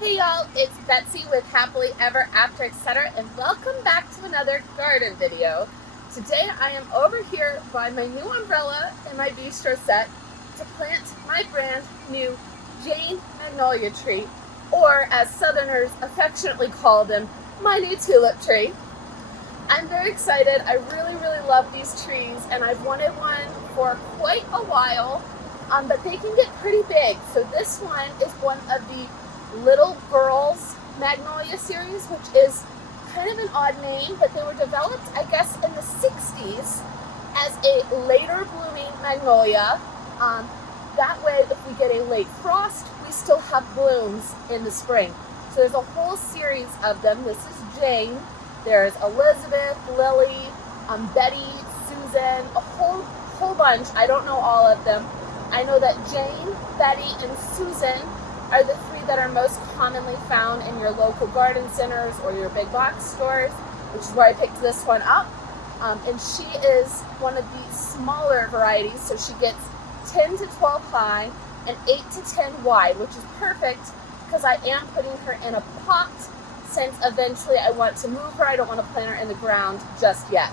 Hey y'all, it's Betsy with Happily Ever After Etc. and welcome back to another garden video. Today I am over here by my new umbrella and my bistro set to plant my brand new Jane Magnolia tree, or as Southerners affectionately call them, my new Tulip Tree. I'm very excited. I really love these trees and I've wanted one for quite a while, but they can get pretty big. So this one is one of the Little Girls Magnolia series, which is kind of an odd name, but they were developed, I guess, in the 60s as a later blooming magnolia. That way, if we get a late frost, we still have blooms in the spring. So there's a whole series of them. This is Jane. There's Elizabeth, Lily, Betty, Susan, a whole bunch. I don't know all of them. I know that Jane, Betty, and Susan are the three that are most commonly found in your local garden centers or your big box stores, which is where I picked this one up. And she is one of the smaller varieties, so she gets 10 to 12 high and 8 to 10 wide, which is perfect because I am putting her in a pot since eventually I want to move her. I don't want to plant her in the ground just yet.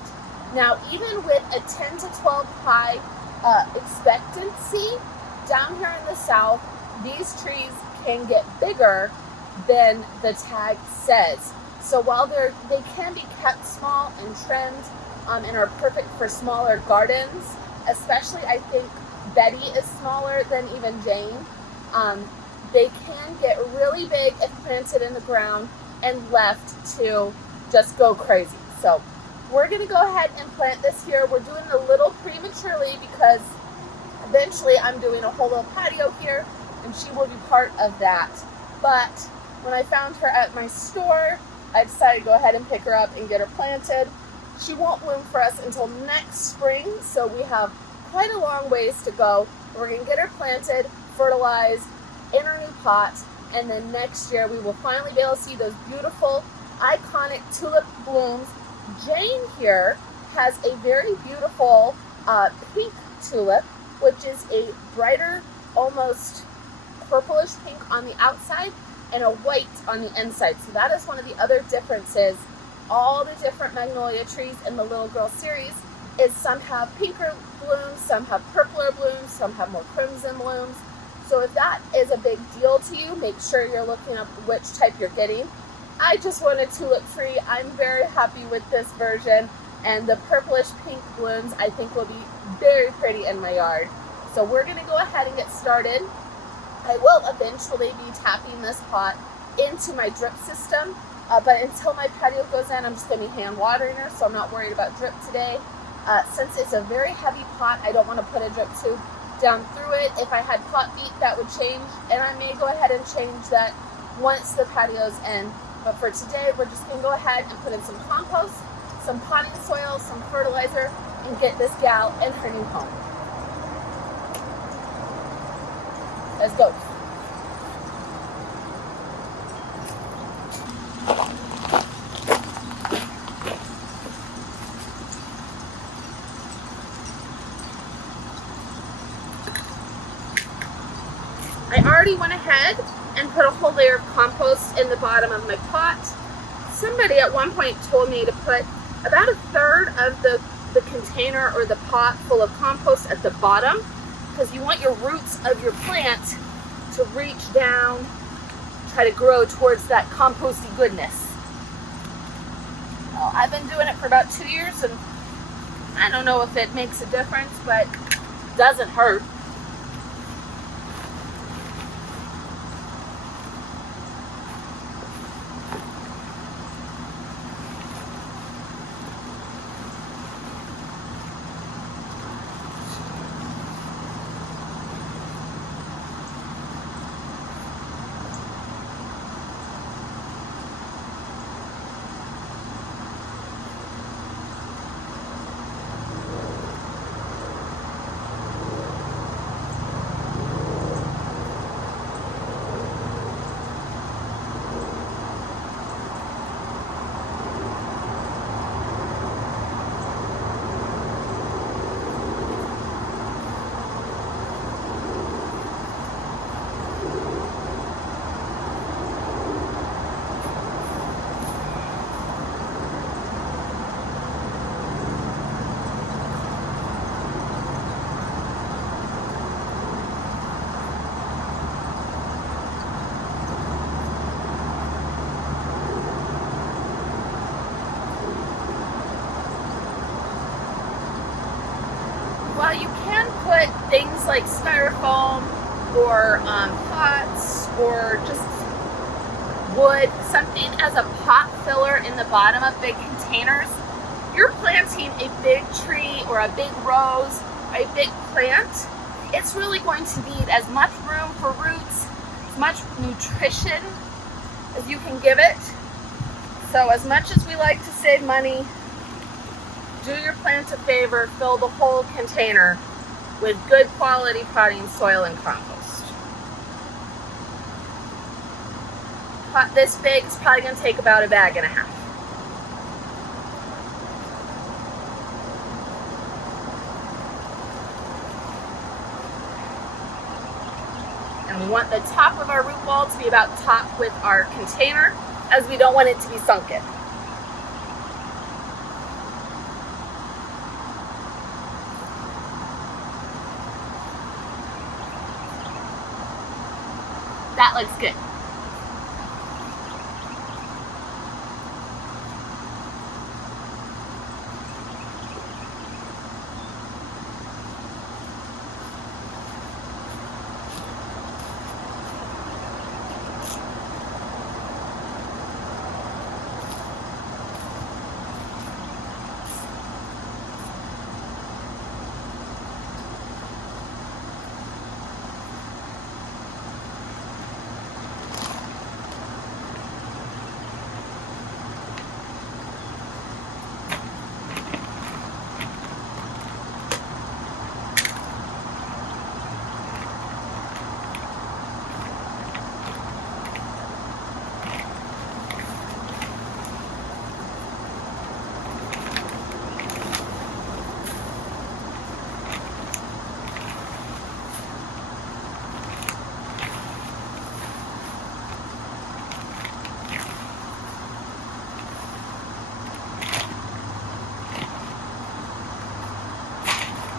Now, even with a 10 to 12 high expectancy, down here in the south, these trees can get bigger than the tag says. So while they can be kept small and trimmed and are perfect for smaller gardens, especially I think Betty is smaller than even Jane, they can get really big if planted in the ground and left to just go crazy. So we're going to go ahead and plant this here. We're doing it a little prematurely because eventually I'm doing a whole little patio here and she will be part of that. But when I found her at my store, I decided to go ahead and pick her up and get her planted. She won't bloom for us until next spring, so we have quite a long ways to go. We're going to get her planted, fertilized, in her new pot, and then next year we will finally be able to see those beautiful, iconic tulip blooms. Jane here has a very beautiful pink tulip, which is a brighter, almost purplish pink on the outside and a white on the inside. So that is one of the other differences. All the different magnolia trees in the Little Girl series is some have pinker blooms, some have purpler blooms, some have more crimson blooms. So if that is a big deal to you, make sure you're looking up which type you're getting. I just want a tulip tree. I'm very happy with this version, and the purplish pink blooms I think will be very pretty in my yard. So we're going to go ahead and get started. I will eventually be tapping this pot into my drip system, but until my patio goes in, I'm just going to be hand watering her, so I'm not worried about drip today. Since it's a very heavy pot, I don't want to put a drip tube down through it. If I had pot feet, that would change, and I may go ahead and change that once the patio's in. But for today, we're just going to go ahead and put in some compost, some potting soil, some fertilizer, and get this gal in her new home. Let's go. I already went ahead and put a whole layer of compost in the bottom of my pot. Somebody at one point told me to put about a third of the container or the pot full of compost at the bottom, because you want your roots of your plant to reach down, try to grow towards that composty goodness. Well, I've been doing it for about 2 years, and I don't know if it makes a difference, but it doesn't hurt. styrofoam or pots or just wood, something as a pot filler in the bottom of big containers. You're planting a big tree or a big rose, a big plant, it's really going to need as much room for roots, as much nutrition as you can give it. So as much as we like to save money, do your plant a favor, fill the whole container with good quality potting soil and compost. Pot this big is probably going to take about a bag and a half. And we want the top of our root ball to be about top with our container, as we don't want it to be sunken. That looks good.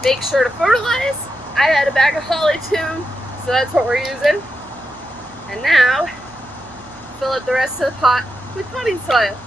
Make sure to fertilize. I had a bag of holly tune, so that's what we're using. And now, fill up the rest of the pot with potting soil.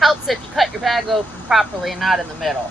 Helps if you cut your bag open properly and not in the middle.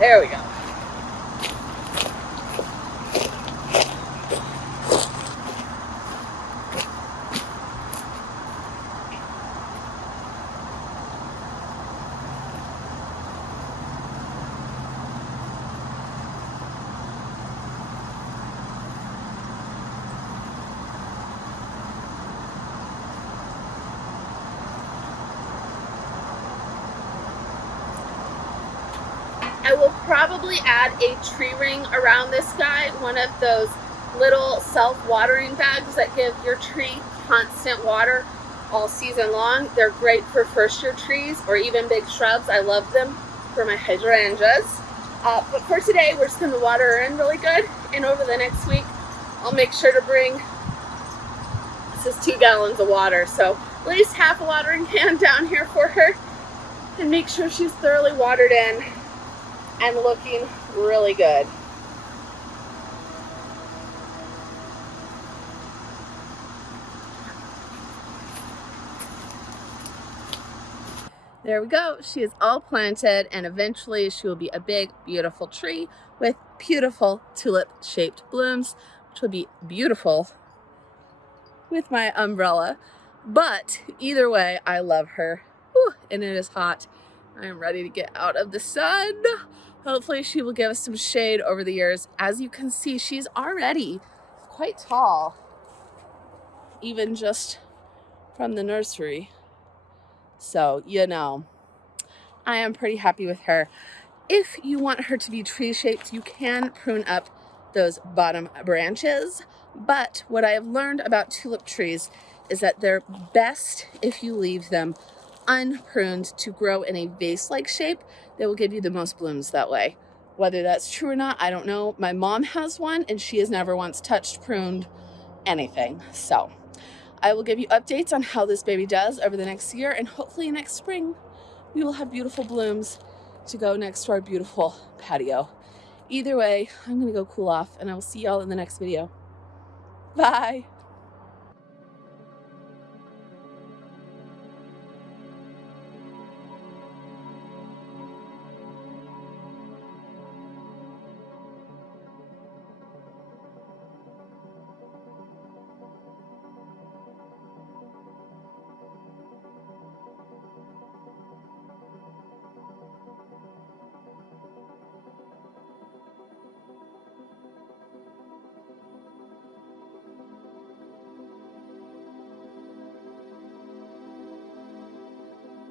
There we go. I will probably add a tree ring around this guy, one of those little self-watering bags that give your tree constant water all season long. They're great for first-year trees or even big shrubs. I love them for my hydrangeas. But for today, we're just going to water her in really good, and over the next week, I'll make sure to bring, this is 2 gallons of water, so at least half a watering can down here for her, and make sure she's thoroughly watered in and looking really good. There we go. She is all planted, and eventually she will be a big, beautiful tree with beautiful tulip-shaped blooms, which will be beautiful with my umbrella. But either way, I love her. Whew, and it is hot. I am ready to get out of the sun. Hopefully she will give us some shade over the years. As you can see, she's already quite tall, even just from the nursery. So, you know, I am pretty happy with her. If you want her to be tree shaped, you can prune up those bottom branches. But what I have learned about tulip trees is that they're best if you leave them unpruned to grow in a vase-like shape. They will give you the most blooms that way. Whether that's true or not, I don't know. My mom has one, and she has never once touched, pruned, anything. So I will give you updates on how this baby does over the next year, and hopefully next spring we will have beautiful blooms to go next to our beautiful patio. Either way, I'm gonna go cool off, and I will see y'all in the next video. Bye.